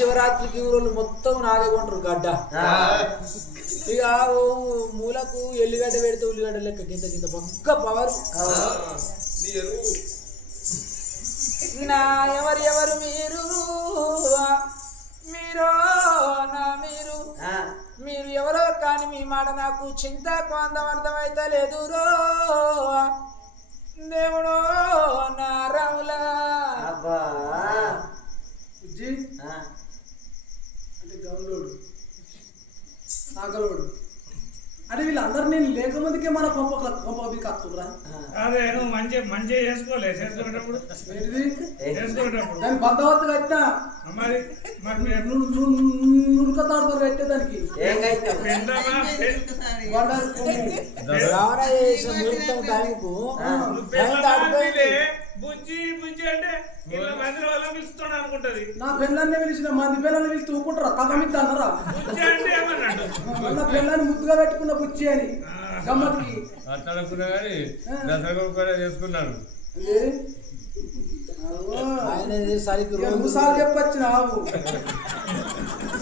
శివరాత్రికి ఊరోళ్ళు మొత్తం నాదే కొంటారు గడ్డ. ఇక మూలకు ఎల్లిగడ్డ పెడితే ఉల్లిగడ్డ లెక్క గింత గింత బొక్క పవర్. నా ఎవరు మీరు నా మీరు ఎవరో కానీ మీ మాట నాకు చింత కొందం అర్థమైతే లేదు రో దేవుడో నా రాములా. అంటే గౌలోడు సాగలోడు అంటే వీళ్ళందరూ నేను లేకముందుకే మన కొంపకి కత్తురా. అదే నువ్వు మంచి చేసుకోలే చేసుకునేటప్పుడు దాని బంధవత్తు కట్టినా నుడుకతాడుతో కట్టే దానికి నా పిల్లల్ని పిలిచిన మంది పిల్లల్ని పిలిచి ఊకుంటారా తగమిద్ద అన్నారా. పిల్లని ముద్దుగా పెట్టుకున్న బుజ్జి అని గమ్మత్కి చేసుకున్నాడు. మూడుసార్లు చెప్పొచ్చిన ఆవు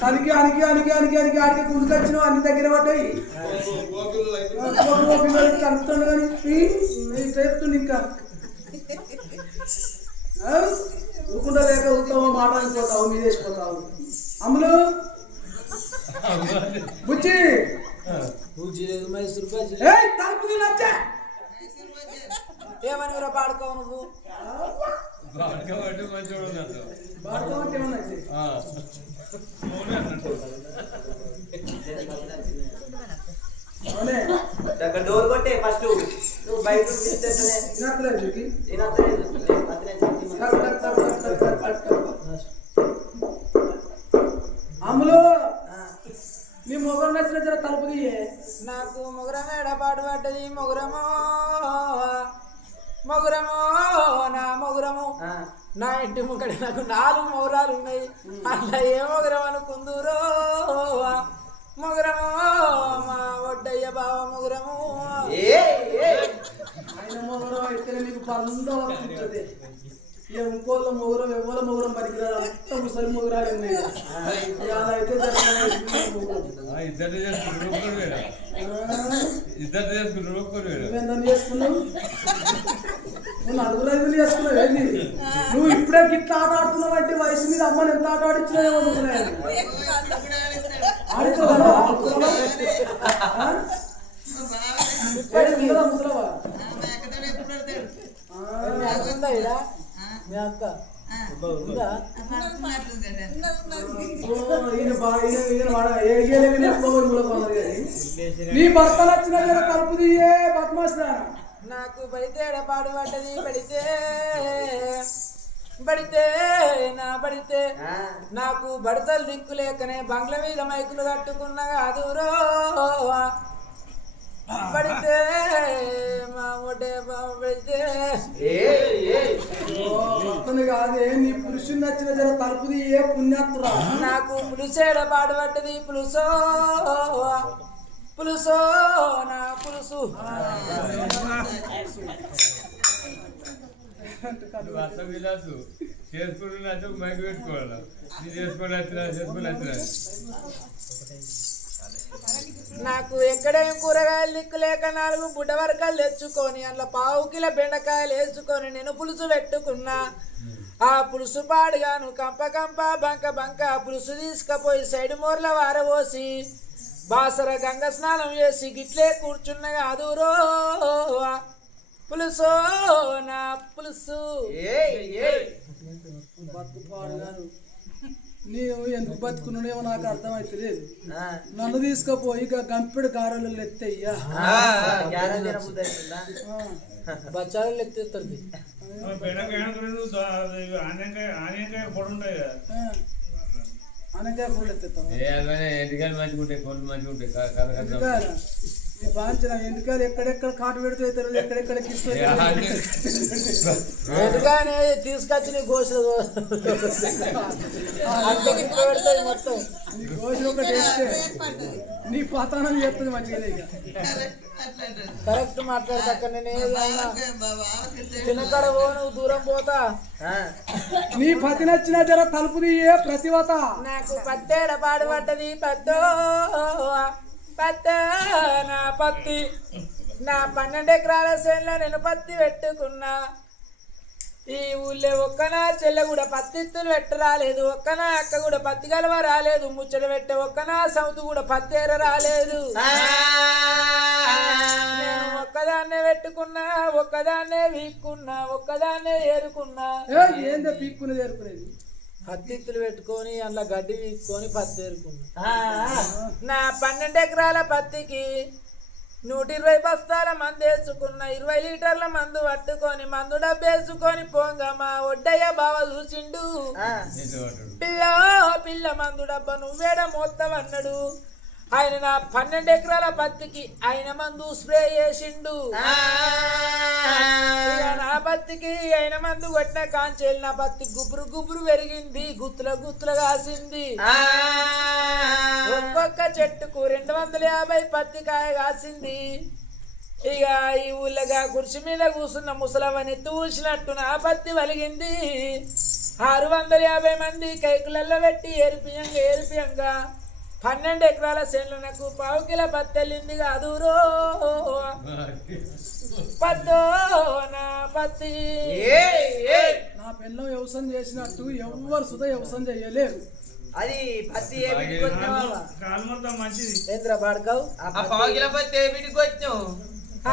సరికి అనికి అనికి అనికి అనికి ఆడికి గుండుకొచ్చినావు అన్ని దగ్గర పడ్డాయి కలుపుతుండ కానీ చెప్తుండు ఇంకా ఊకుండా లేక ఉత్తమ మాట అనిపోతావు మీదేసిపోతావు. అమ్ములు బుజ్జి తలుపు నచ్చా ఏమని కూడా పాడుకోవు నువ్వు బాడుకోమంటే ఏమన్నా డోర్ కొట్టే ఫస్ట్ నువ్వు బయట అమ్ములు నీ మొగరం నచ్చిన జర తలుపు తీయే. నాకు మొగరం ఎడపాటు పడ్డది మొగరమో మొగరమో నా మొగరము నా ఇంటి ముక్కడి నాకు 4 మొగరాలు ఉన్నాయి. అట్లా ఏ మొగరం అనుకుందురో మొగరమో మా వడ్డయ్య బావ మొగరము. ఆయన మొగరం అయితే నీకు పనుందో వస్తుంది. ఇంకోళ్ళ మొగరం ఎవరి మొగరం పనికిరాదు అంత ముసలి మొగరాలు ఉన్నాయి. అయితే నువ్వు చేసుకున్నావు నువ్వు 4 5 చేసుకున్నావు ఏంటి నువ్వు ఇప్పుడే గిట్ల ఆట ఆడుతున్నావు అంటే వయసు మీద అమ్మని ఎంత ఆట ఆడించినాయేమో ముసలే ముసలవా నీ భర్త నచ్చిన కలుపు తీయే బద్మాస్తా. నాకు పడితే ఎడపాడు పడ్డది పడితే నాకు బడతలు దిక్కు లేకనే బంగ్ల మీద మైకులు కట్టుకున్నా కాదురో పడితే మా ఒడ్డే పడితే కాదే నీ పురుషుని నచ్చిన జర తలుపుది ఏ పుణ్యాత్తురా. నాకు పులుసేడ పాడుపడ్డది పులుసో నా పులుసు చేసుకుంటున్నా మైకు పెట్టుకోవాలా చేసుకోవాలి. నాకు ఎక్కడేం కూరగాయలు దిక్కు లేక 4 బుడ్డ వరకాలు తెచ్చుకొని అందులో 1/2 కిలో బెండకాయలు వేసుకొని నేను పులుసు పెట్టుకున్నా. ఆ పులుసు పాడుగాను కంప బంక పులుసు తీసుకపోయి సైడ్ మోర్ల వారబోసి బాసర గంగ స్నానం చేసి గిట్లే కూర్చున్నగా అదూరో పులుసో నా పులుసు. నీవు ఎందుకు బతుకున్నాడేమో నాకు అర్థమైతే లేదు. నన్ను తీసుకుపోయి ఇక గంపెడు గారెలు ఎత్తయ్యా బచ్చాలు ఎత్తేస్తారు. అనకాయ పూలు ఎత్తేస్తాం ఎందుకని ఎక్కడెక్కడ కాటు పెడితే ఎక్కడెక్కడ ఎందుకని తీసుకొచ్చి నీ గోసులు మొత్తం గోసులు ఒకటి నీ పతానం చేస్తుంది మంచిగానే ఇక. కరెక్ట్ మాట్లాడతాక నేను ఏదైనా చిన్నకడ పోను దూరం పోతా. నీ పతి నచ్చిన జర తలుపు తీయే ప్రతివత. నాకు పత్తేడ పాడుపడ్డది పత్తో పత్త నా పత్తి నా 12 ఎకరాల చేనులో నేను పత్తి పెట్టుకున్నా. ఈ ఊళ్ళో ఒక్కనా చెల్లె కూడా పత్తిత్తులు పెట్ట రాలేదు, ఒక్కనా అక్క కూడా పత్తి గలవ రాలేదు, ముచ్చట పెట్టే ఒక్కనా సౌతు కూడా పత్తేర రాలేదు. నేను ఒక్కదాన్నే పెట్టుకున్నా, ఒక్కదాన్నే వీక్కున్నా, ఒక్కదాన్నే ఏరుకున్నా. ఏందో పీక్కునేది ఏరుకునేది. పత్తిత్తులు పెట్టుకొని అందులో గడ్డి వీక్కొని పత్తి ఏరుకున్నా. నా 12 ఎకరాల పత్తికి 120 బస్తాల మందు వేసుకున్న, 20 లీటర్ల మందు పట్టుకొని మందు డబ్బేసుకొని పోంగా మా ఒడ్డయ్య బావ చూసిండు. పిల్ల మందు డబ్బా నువ్వేడ మొత్తం అన్నాడు. ఆయన నా 12 ఎకరాల పత్తికి ఆయన మందు స్ప్రే చేసిండు. నా పత్తికి ఆయన మందు కొట్టిన కాంచేలు నా పత్తి గుబురు గుబురు పెరిగింది, గుత్తుల గుత్తుల కాసింది. ఒక్కొక్క చెట్టుకు 250 పత్తి కాయ కాసింది. ఇక ఈ ఊళ్ళగా కుర్చీ మీద కూర్చున్న ముసలవని తూసినట్టు నా పత్తి వలిగింది. 650 మంది కైకులలో పెట్టి ఏరిపియంగా 12 ఎకరాల చేనులో నాకు 1/2 కిలో పత్తి వెళ్ళింది కాదు రో పత్తో నా పత్తి. నా పిల్ల వ్యవసాయం చేసినట్టు ఎవ్వరు సుధా వ్యవసాయం చేయలేరు. అది పత్తి ఏ బిడ్డకి వచ్చినావా? మంచిది ఏంద్రా బాడకావు? ఆ 1/2 కిలో పత్తి ఏ బిడ్డకి వచ్చినావు?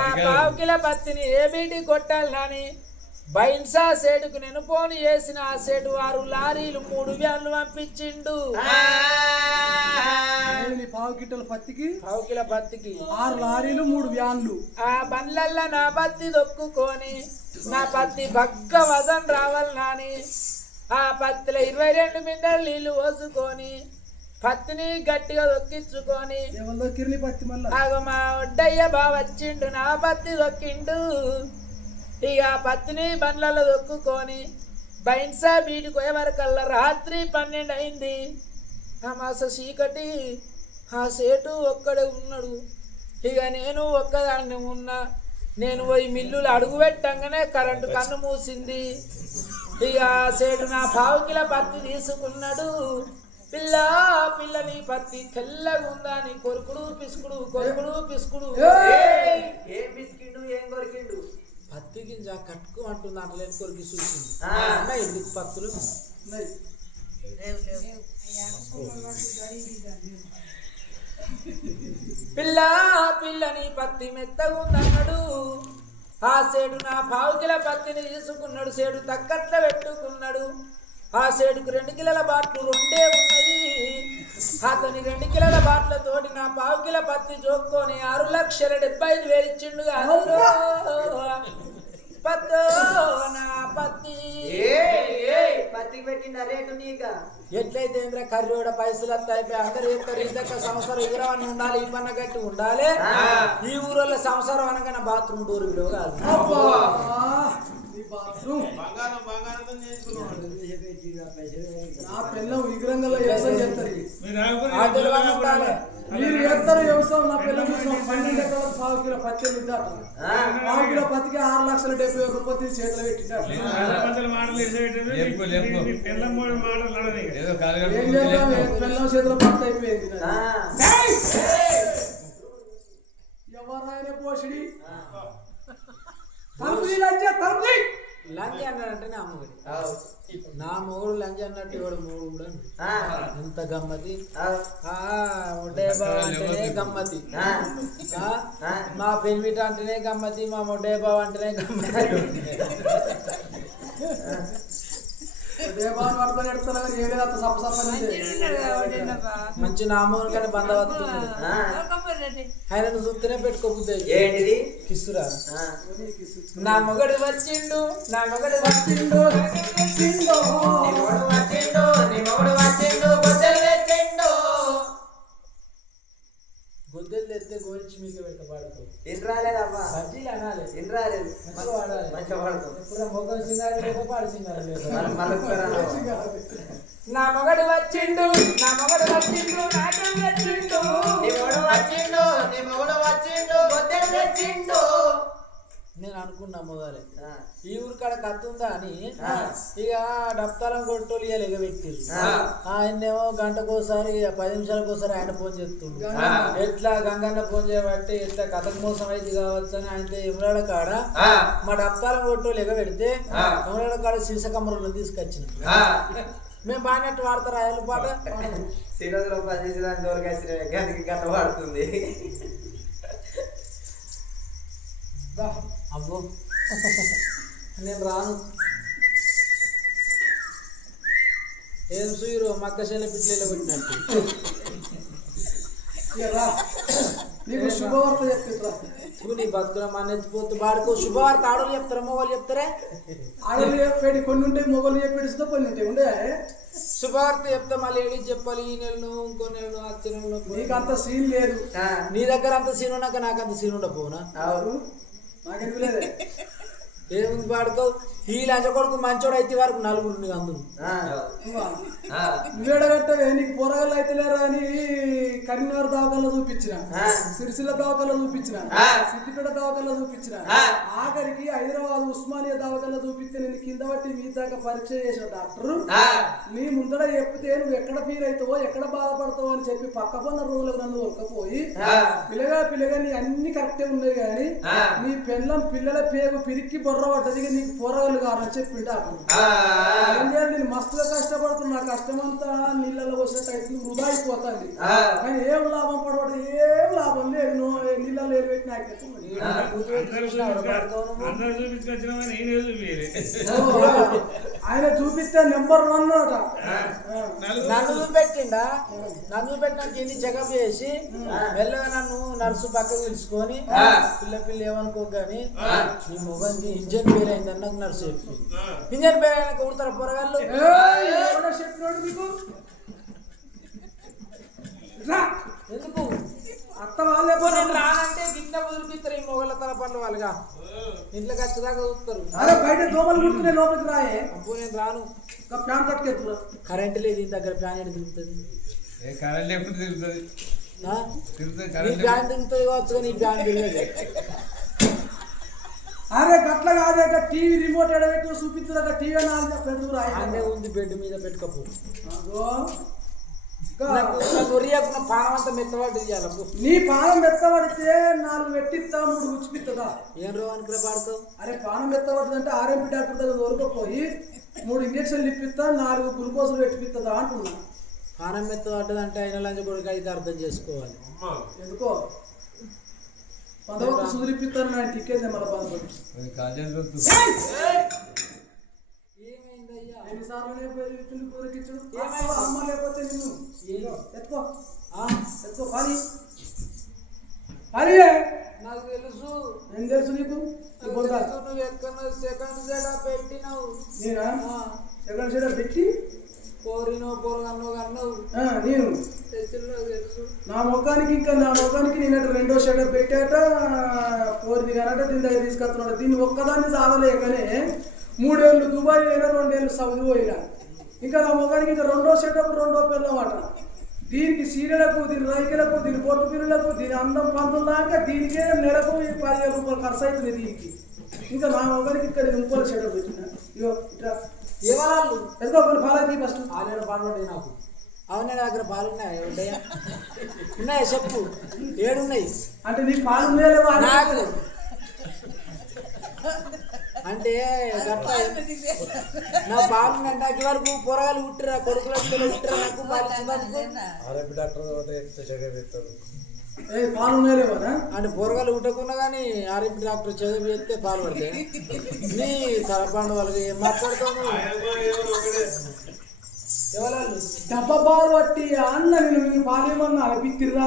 1/2 కిలో పత్తిని ఏ బీటి కొట్టాలి నాని బైన్సా సేటుకు నేను ఫోన్ చేసిన. ఆ సేటు 6 లారీలు 3 వ్యాన్లు పంపించిండు. 1/2 కింటాల పత్తికి 1/2 కిలో పత్తికి 6 లారీలు 3 వ్యాన్లు. ఆ బండ్లల్లో నా పత్తి దొక్కుకొని నా పత్తి బగ్గ వజన్ రావాలి నాని. ఆ పత్తిలో 22 మిండలు నీళ్లు పోసుకొని పత్తిని గట్టిగా దొక్కించుకొని కిరిని పత్తి మళ్ళా ఆగో మా ఒడ్డయ్య బావ వచ్చిండు, నా పత్తి దొక్కిండు. ఇక పత్తిని బండ్లలో దొక్కుకొని బైన్సా బీటికి పోయే వరకల్లా రాత్రి 12 అయింది. ఆ మాస చీకటి. ఆ సేటు ఒక్కడే ఉన్నాడు. ఇక నేను ఒక్కదాన్ని ఉన్నా. నేను పోయి మిల్లులు అడుగు పెట్టంగానే కరెంటు కన్ను మూసింది. ఇక సేటు నా 1/2 కిలో పత్తి తీసుకున్నాడు. పిల్ల నీ పత్తి తెల్లగా ఉందా? నీ కొరుకుడు పిసుకుడు ఏం బిస్కిండు ఏం కొరికిండు? పత్తి గింజ కట్టుకు అంటుంది అట్లేని కొరికి చూసింది. ఎందుకు పత్తులు పిల్ల నీ పత్తి మెత్తగా ఉందన్నాడు. ఆ సేడు నా 1/2 కిలో పత్తిని తీసుకున్నాడు. సేడు తక్కట్లో పెట్టుకున్నాడు. ఆ సేడుకు 2 కిలోల బాట్లు 2 ఉన్నాయి. అతని 2 కిలోల బాట్లతోటి నా 1/2 కిలో పత్తి జోక్కొని 6,75,000 ఇచ్చిండు. పత్తో నా పత్తి పత్తికి పెట్టిండు రేటు నీగా. ఎట్లయితే ఏంద్ర కర్రోడ పైసలు వస్తాయి అందరు చెప్తారు. ఇంతక సంవత్సరం ఎగురవని ఉండాలి, ఈ పన్న గట్టి ఉండాలి. ఈ ఊరోళ్ళ సంవత్సరం అనగానే బాత్రూమ్ డోర్ విలువ కాదు. నా పిల్లలు విగ్రహంలో వ్యవసాయం చేస్తారు. ఉండాలి. మీరు చేస్తారు వ్యవసాయం. నా పిల్లలు 12 ఎకరాలకు 1/2 కిలో పత్తి ఇద్దాట. 1/2 కిలో పత్తికి 6,70,000 రూపాయలు చేతిలో పెట్టింటారు. ఏం చేద్దాం? పిల్లల చేతిలో పత్తి అయిపోయింది. ఎవరైనా పోషడి లంచ్ అన్నాడంటే నా మొగుడు. నా మొగుడు లంచ్ అన్నట్టు ఇవాడు మొగుడు కూడా ఎంత గమ్మతి. మొడ్డే బావ అంటేనే గమ్మతి. మా పెళ్లిట అంటేనే గమ్మతి, మా మొడ్డే బావ అంటేనే గమ్మతి. మంచి నామూరు కానీ బంధవత్తు ఆయన చూస్తేనే పెట్టుకోబుద్ది ఏంటిది? కిస్తురా. నా మొగడు వచ్చిండు, నా మొగడు వచ్చిండు, గొద్దెలు తెస్తే గోల్చి మీకు పెట్టబడతావు. ఎన్ని రాలేదమ్మా? బజ్జీలు అనాలి, ఎన్ని రాలేదు? మంచిగా వాడాలి. మంచిగా పడతావు. ఎప్పుడు మొగలు సింగారు లేక పాడు సింగారు లేక. మళ్ళీ నా మొగడు వచ్చిండు, నా మొగడు వచ్చిండు, నాటం వచ్చిండు. పెట్టిండు నేను అనుకున్నా మొదలే ఈ ఊరి కాడ కత్తుందా అని ఇక డప్తారం కొట్టోలు ఇక ఎగబెట్టిరు ఆయన్నేమో గంటకోసారి 10 నిమిషాలకోసారి ఆయన ఫోన్ చేస్తుండు ఎట్లా గంగన్న ఫోన్ చేయబట్టి ఎట్లా కథకు మోసం అయితే కావచ్చు అని ఆయన ఎమరాడ కాడ మా డప్తారం కొట్టోలు ఎగబెడితే ఎమరాడ కాడ శీర్షకమ్మరులను తీసుకొచ్చిన మేము బాగానట్టు వాడతారు ఆయన పాట సిరోజులో పనిచేసేదానికి ఎవరికి గదికి గంట పడుతుంది అబ్బో నేను రాను ఏం సూయరు మక్కశైల పిట్లలో పెట్టినట్టు ఇక రా నీకు శుభవార్త చెప్తా నీ బతుకుల మన్నెత్తిపోతు బాడుకో శుభవార్త ఆడలు చెప్తారా మొగలు చెప్తారా ఆడలు చెప్పేది కొన్ని ఉంటాయి మొగలు చెప్పేది కొన్ని ఉంటాయి ఉండే శుభవార్త చెప్తా మళ్ళీ ఏడి చెప్పాలి ఈ నెలను ఇంకో నెలను వచ్చే నెలలో నీకు అంత సీన్ లేదు నీ దగ్గర అంత సీన్ ఉన్నాక నాకు అంత సీన్ ఉండపోనా అవును నాకెందుకు లేదే ఏముంది పాడుకో ఈ లంచ కొడుకు మంచోడు అయితే వరకు నలుగురు నీకు అందరు నువ్వేడగట్టవే నీకు పొరగలు అయితే లేరా అని కరీంనగర్ దవాఖానలో చూపించిన సిరిసిల్ల దవాఖానలో చూపించిన సిద్దిపేట దవాఖానలో చూపించిన ఆఖరికి హైదరాబాద్ ఉస్మానియా దవాఖానలో చూపిస్తే నేను కింద బట్టి మీ దాకా పరీక్ష చేసిన డాక్టర్ నీ ముందర చెప్తే నువ్వు ఎక్కడ ఫీల్ అవుతావో ఎక్కడ బాధపడతావో అని చెప్పి పక్క పన్న రోజులకు నన్ను ఒక్కపోయి పిల్లగా నీ అన్ని కరెక్టే ఉన్నాయి కానీ నీ పిల్లల పేగు పిరికి బొర్ర పడ్డది నీకు పొరగలు కావాలని చెప్పి డాక్టర్ ఏం చేయాలి నేను మస్తుగా కష్టపడుతున్నా కష్టమంతా నీళ్ళలో వచ్చినట్టు అయితే వృధా అయిపోతుంది కానీ ఏం లాభం పడబడి ఏం లాభం లేదు నువ్వు నీళ్ళలో ఏరు పెట్టి ఆయన చూపిస్తే నెంబర్ 1 అట నన్ను చూపెట్టిండా నన్ను చూపెట్టినాక ఎన్ని చెకప్ చేసి మెల్లగా నన్ను నర్సు పక్కకు పిలుచుకొని పిల్ల ఏమనుకో కానీ నీ మొగంకి ఇంజన్ ఫెయిల్ అయిందని నాకు నర్సు చెప్పింది ఇంజన్ ఫెయిల్ అయినాక ఉడతారా పొరగాళ్ళు చెప్పినాడు నీకు ఎందుకు అత్త వాళ్ళే రానంటే గిన్నె వదిలిపిస్తారు ఈ మొగల తల పనులు వాళ్ళుగా ఇంట్లోకి వచ్చేదాకా చూస్తారు అరే బయట దోమలు కుట్టుకునే లోపలికి రాయే అప్పుడు నేను రాను ఫ్యాన్ కట్టుకెత్తురా కరెంట్ లేదు ఈ దగ్గర ఫ్యాన్ ఎటు తిరుగుతుంది కరెంట్ ఎప్పుడు తిరుగుతుంది నీ ఫ్యాన్ తిరుగుతుంది కావచ్చు కానీ ఈ ఫ్యాన్ తిరగదు అరే గట్ల కాదే టీవీ రిమోట్ ఎడబెట్టి చూపిస్తుంది టీవీ పెడుతురా అనే ఉంది బెడ్ మీద పెట్టుకపో పానం అంతా మెత్తవాడు ఇయ్యాలి నీ పానం మెత్తబడితే 4 పెట్టిస్తా 3 రుచిపిస్తుందా ఏం రోగానికి పాడతావు అరే పానం మెత్తబడుతుంది అంటే ఆర్ఎంపీ డాక్టర్ దగ్గర దొరకపోయి 3 ఇంజక్షన్లు ఇప్పిస్తా 4 గ్లూకోజులు పెట్టిపిస్తుందా అంటున్నా పానం మెత్తబడ్డది అంటే అయిన లంచ కొడుకు అయితే అర్థం చేసుకోవాలి ఎందుకో పదవకు సుదిరిపిస్తాను నా టికెట్ మళ్ళీ బాధపడి ఎన్నిసార్లు అమ్మ లేకపోతే నిన్ను ఎత్తుకో ఎత్తుకో పాలి నాకు తెలుసు ఏం తెలుసు నీకు నువ్వు ఎక్కడ సెకండ్ సైడ్ పెట్టినావు నేనా సెకండ్ సైడ్ పెట్టి పోరినో పోరగన్నో కన్నావు నేను తెలుసు నా ముఖానికి నేను 2వ షటర్ పెట్టాట 4 దిగానట దీని దగ్గర తీసుకొస్తున్నాడు దీన్ని ఒక్కదాన్ని సాగలేకనే 3 ఏళ్ళు దుబాయ్ పోయినా 2 ఏళ్ళు సౌదీ పోయినా ఇంకా నా ముఖానికి ఇంకా 2వ సెటప్ 2వ పిల్లమాట దీనికి సీరియలకు దీని రైతులకు దీని బొట్టు పిల్లలకు దీని అందం పంతులు దాకా దీనికే నెలకు 10,000 రూపాయలు ఖర్చు అవుతుంది దీనికి ఇంకా నా ముఖానికి ఇక్కడ నేను ఇంకోటి సెటప్ పెట్టిన ఇగో ఇట్లా ఏమన్నాళ్ళు ఎందుకో కొన్ని పాలకి ఫస్ట్ ఆలయ పాలు ఉంటాయి నాకు అవునా దగ్గర పాలు ఉన్నాయా ఉంటాయా ఉన్నాయా చెప్పు 7 ఉన్నాయి అంటే నీ పాలు ఉన్నాయో నాకు అంటే నా పాలు నాకు వరకు పొరగాలు పుట్టిరా కొడుకులు పుట్టిరా నాకు పాలు ఉన్నాయో అంటే పొరగాలు పుట్టకున్నా కానీ ఆర్ఎంపీ డాక్టర్ చదువు చేస్తే పాలు పడతాయి నీ తలపండు వాళ్ళకి ఏం మాట్లాడుతావు ఎవరు డబ్బా పాలు పట్టి అన్న నేను పాలు ఏమన్నా అనిపిస్తున్నా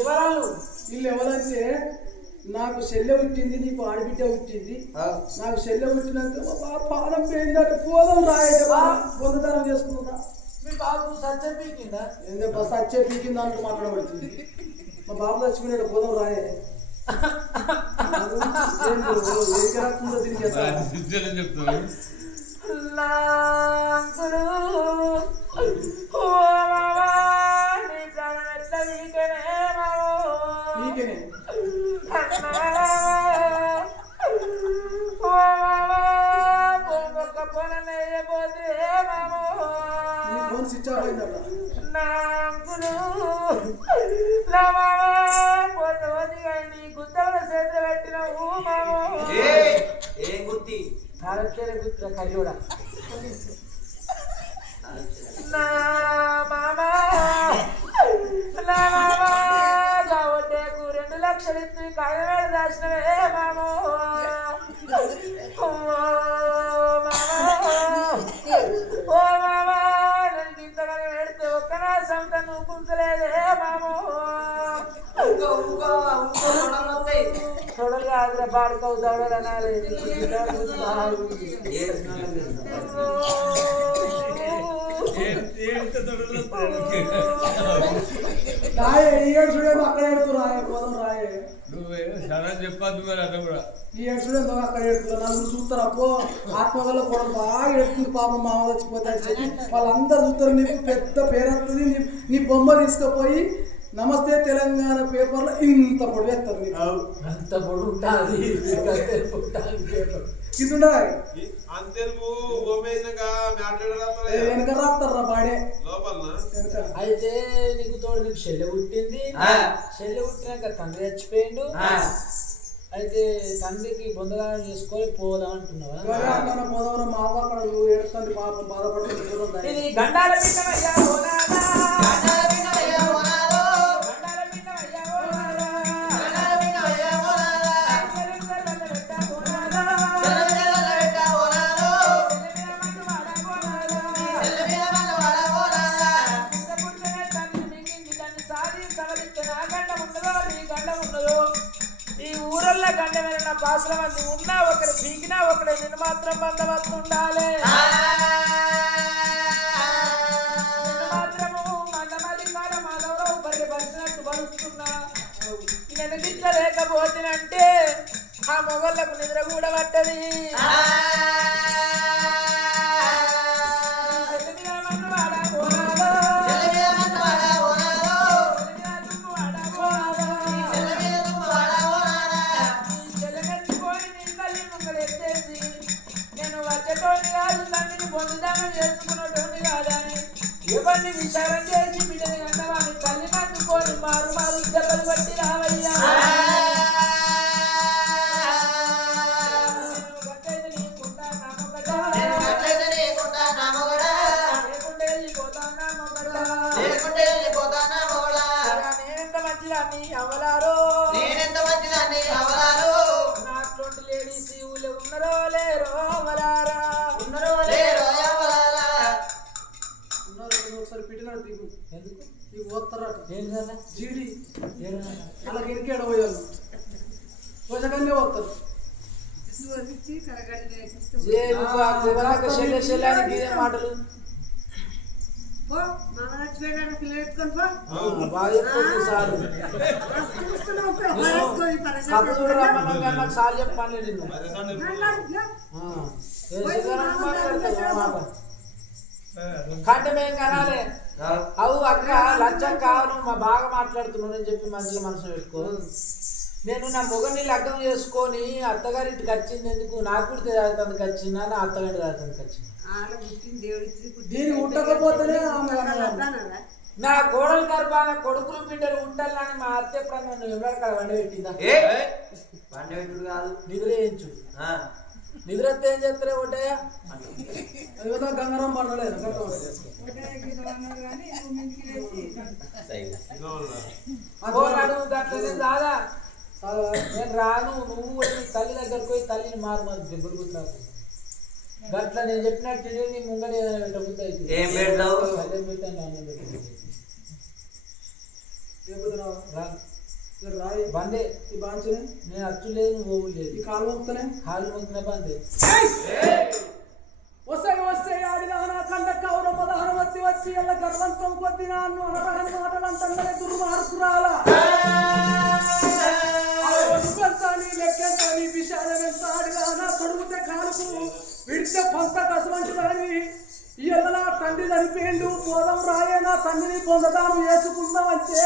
ఎవరాళ్ళు వీళ్ళు ఎవరంటే నాకు చెల్లె పుట్టింది నీకు ఆడబిడ్డ పుట్టింది నాకు చెల్లె పుట్టినాక పానం పోయిందట పోదాం రాయట పొందదానం చేసుకుంటా మీ బాబు సత్యం పీకిందా ఏంటో సచ్చే పీకిందా అంటూ మాట్లాడబడుతుంది మా బాబు చచ్చిపోయినాడు పోదాం రాయే చెప్తాను నా అంకులు ఓ మామా నీ ప్రాణం ఎట్లా నీకనే మామో నీకేనే అన్నా ఓ మామా పొక్క పొననేయబోతే మామో నీ ఫోన్ స్విచ్ ఆఫ్ అయిందట నా అంకులు నా మామా పోతే నీ గుత్తల చేతులు పెట్టినవు మామో ఏం గుర్తి ఆరోగ్య గుత్ర కర్రీడా నా మామా కాబట్టేకు 2 లక్షలు ఇచ్చి కాయవేళ దాచినవే మామో ఓ మామా నేను ఇంతగానే పెడితే ఒక్కనా సంత నువ్వు కుంచలేదే మామో చూడలు కాదురా బాడుకవు దౌడలు అనాలి రాయే ఈ ఏడుచుడేమో అక్కడ ఏడుతూ రాయే పోదాం రాయే నువ్వు చాలా చెప్పద్దు మరి అట్లా కూడా ఈ ఏడుచుడేమో అక్కడ ఏడుతున్నా నలుగురు చూస్తారు అప్పో ఆత్మగల్లో కూడా బాగా ఏడుతుంది పాపం మామ చచ్చిపోతే అని చెప్పి వాళ్ళందరూ చూస్తారు నీకు పెద్ద పేరు వస్తుంది నీ బొమ్మ తీసుకుపోయి నమస్తే తెలంగాణ పేపర్లో ఇంత పొడి వేస్తారు నీకు అంత పొడి ఉంటుంది ఇది ఉండదు వెనక రాస్తారా బాడే వెనక అయితే నీకు తోడు నీకు చెల్లె పుట్టింది చెల్లె పుట్టినాక తండ్రి చచ్చిపోయిండు అయితే తండ్రికి బొందగానం చేసుకొని పోదాం అంటున్నావా పోదాం మా అవ్వ అక్కడ ఏడుస్తుంది పాపం బాధపడుతుంది చూడండి ఇది గండాల పిన్నమయ్యా ఓనాదా గండాల పిన్నమయ్యా ఓనాదో గండాల పిన్నమయ్యా ఓనాదా గండాల పిన్నమయ్యా ఓనాదా చెల్లెల పెట్ట ఓనాదా చెల్లెల పెట్ట ఓనాదో చెల్లెల మందు వాడ ఓనాదా చెల్లెల మందు వాడ ఓనాదా ఇంత పుట్టనే తల్లి మింగింది దాన్ని సాది సవలిస్తే నా గండ ఉన్నదో నీ గండ ఉన్నదో ఈ ఊరల్లో గండ వెళ్ళిన పాసుల మంది ఉన్నా ఒకరు పీకినా ఒకరు నిన్ను మాత్రం బందవస్తు ఉండాలి నిన్ను మాత్రము మందమల్లి కాడ మాధవరావు పరిపరిచినట్టు పరుస్తున్నా నేను గిట్ల లేకపోతేనంటే ఆ మొగళ్ళకు నిద్ర కూడా పట్టది పొందుదామని చేసుకున్నటువంటి కాదని ఎవరిని విచారం చేసి బిడ్డని గంటవాని తల్లి మందుకొని మారు మారు దెబ్బలు పట్టి రావయ్యా నీకుంటా నామొకటా లేకుంటే వెళ్ళిపోతా నామొకటా నేనెంత మంచిదాన్ని అవలారో నాటువంటి లేడీస్ ఊళ్ళో ఉన్నారో లేరో అవలారా ఒకసారి పెట్టినాడు నీకు ఎందుకు నీకు పోతారట ఏం కదా జీడి అలా గిరికాడ పోయాను పోసగానే పోతారు మాటలు సార్ చెప్పాను నిన్ను కంటమేం కనాలే అవు అక్క లంచం కావాలి మా బాగా మాట్లాడుతున్నావు అని చెప్పి మంచిగా మనసులో పెట్టుకో నేను నా మొగని లగ్గం చేసుకొని అత్తగారింటికి వచ్చింది ఎందుకు నాకు కూడా తాగుతానికి వచ్చిందా నా అత్తగారి తాగుతానికి వచ్చింది దీన్ని ఉండకపోతేనే నా కోడలు గర్భాన కొడుకులు బిడ్డలు ఉండాలని మా అత్త ఎప్పుడన్నా నన్ను ఎవరికాడ వండబెట్టిందా కాదు నిద్ర వేయించు నిద్ర ఏం చేస్తారే ఒకటయ్యా అది కదా గంగారం పడలేదు దాదా నేను రాను నువ్వు తల్లి దగ్గరకు పోయి తల్లిని మారు మారు దెబ్బలు కుట్టినాకు గట్ల నేను చెప్పినట్టు నీ ముంగడి పెట్టబుద్ధి అయితే రాయి బందే ఈ బాంచనే నేను అచ్చు లేదు నువ్వు ఓవులు లేదు ఈ కాలు మొక్కుతనే కాలు మొక్కిన బందే వస్తే ఆడిన కండ కౌరవ దహనవత్తి వచ్చి ఎల్ల గర్వంతం కొద్ది నాన్ను అనరహని మాటలంటే దుర్మార్గురాల లెక్కెంత నీ విషాదం ఎంత ఆడిన తొడుగు కొడితే కాలుకు విడితే పంత కసమంటి వాడివి ఇవాళ నా తండ్రి చనిపోయిండు పోదాం రాయే నా తండ్రిని పొందదాను వేసుకుందాం అంటే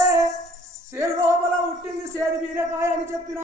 సేరు లోపల ఉట్టింది సేరు బీరకాయ అని చెప్పిన